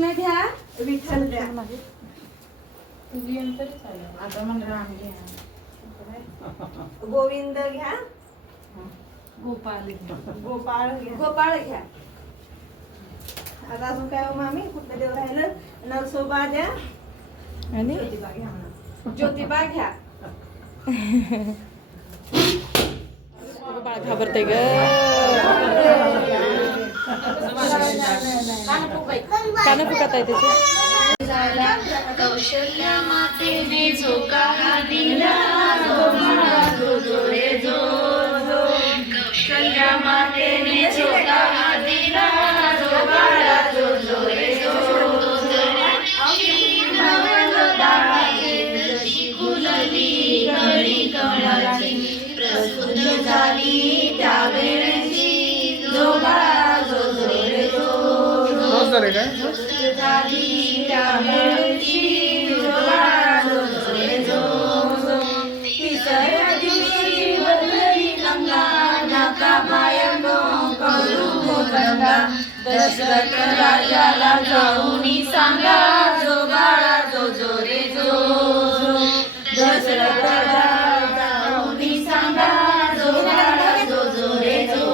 कृष्ण घ्या, विठ्ठल घ्या. आता म्हणजे राम घ्या, गोविंद घ्या, गोपाल घ्या, गोपाळ घ्या. आता अजून काय हो मामी, कुठलं देव राहिलं? नरसोबा द्या आणि ज्योतिबा घ्या म्हणा. ज्योतिबा घ्या. बाळ घाबरते ग. कान फुकत आहे त्याचे. कौशल्या मातेने झोका दिला, रे जो कौशल्या मातेने झोका दिला, रे जो कुलली घरी कमळाची प्रसूत झाली त्यावेळेची, जो बाळा जो रे जो झाली त्यावेळेची, जो बाळा जो रे जो तिसऱ्या दिवशी बदलली गंगा, नाका मायनो करू गंगा, दशरथ राजाला जाऊन सांगा, जो बाळा जो रे जो दशरथ राजाला जाऊन सांगा, जो बाळा जो रे जो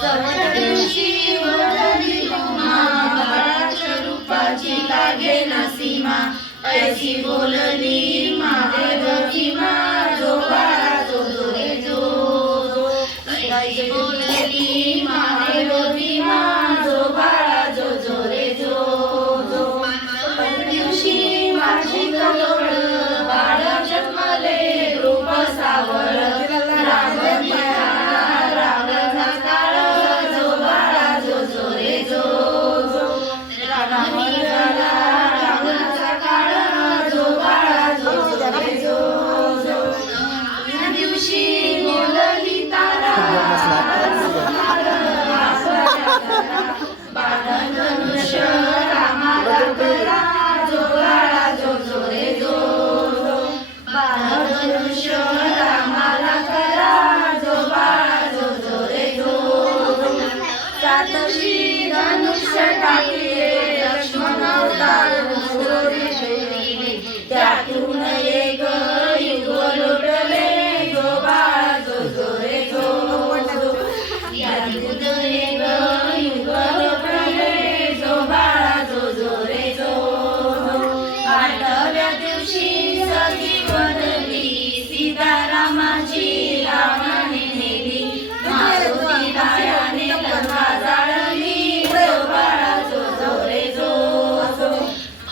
चौथ्या दिवशी बदलली उमा, बाळाच्या रूपाची लागे ना सीमा, ऐशी बोलली महादेव भीमा, जो बाळा जो रे जो ऐशी बोलली महादेव भीमा, जो बाळा जो रे जो दिवशी माझी कवळ बाळ जन्मले रूप सावळ, रावणा काळ, जो बाळा जो रे जो रावणाचा काळ, जो बाळा जो रे जो या दिवशी बोलली तारा, बाणधनुष्य रामाला करा, जो बाळा जो रे जो बाणधनुष्य रामाला करा, जो बाळा जो रे जो सातशी धनुष्य टाकले, लक्ष्मण अवतार सोडले, त्यातून एक युग लोटले, जो बाळा जो रे जो त्यातून एक युग लोटले, जो बाळा जो रे जो आठव्या दिवशी सती बनली, सीतारामाची रावणाने नेली, मारुती रायाने लंका जाळली, जो बाळा जो रे जो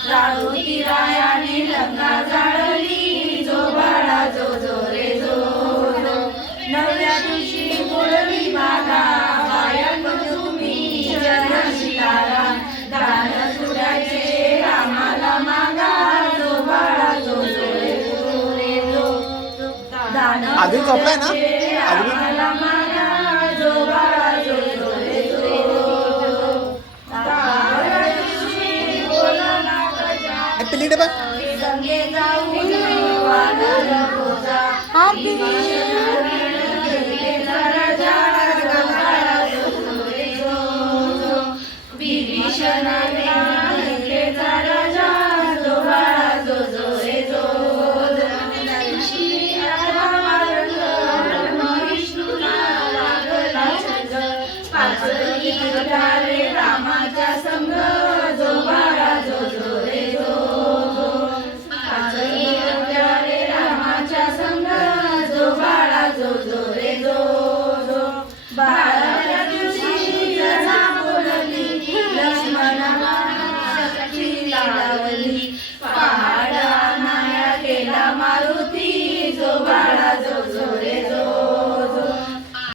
मारुती रायाने लंका जाळली, जो बाळा जो रे जो नवव्या दिवशी बोलली बाला, गायक तुम्ही जन शिकारा, दान सुराचे रामाला मागा, जो बाळा जो रे जो दान आधी झोपलाय ना? रामाला मागा, जो बाळा जो रे जो बोलला गजा, पिलीडे बघ. संगे जाऊन वानर बोजा,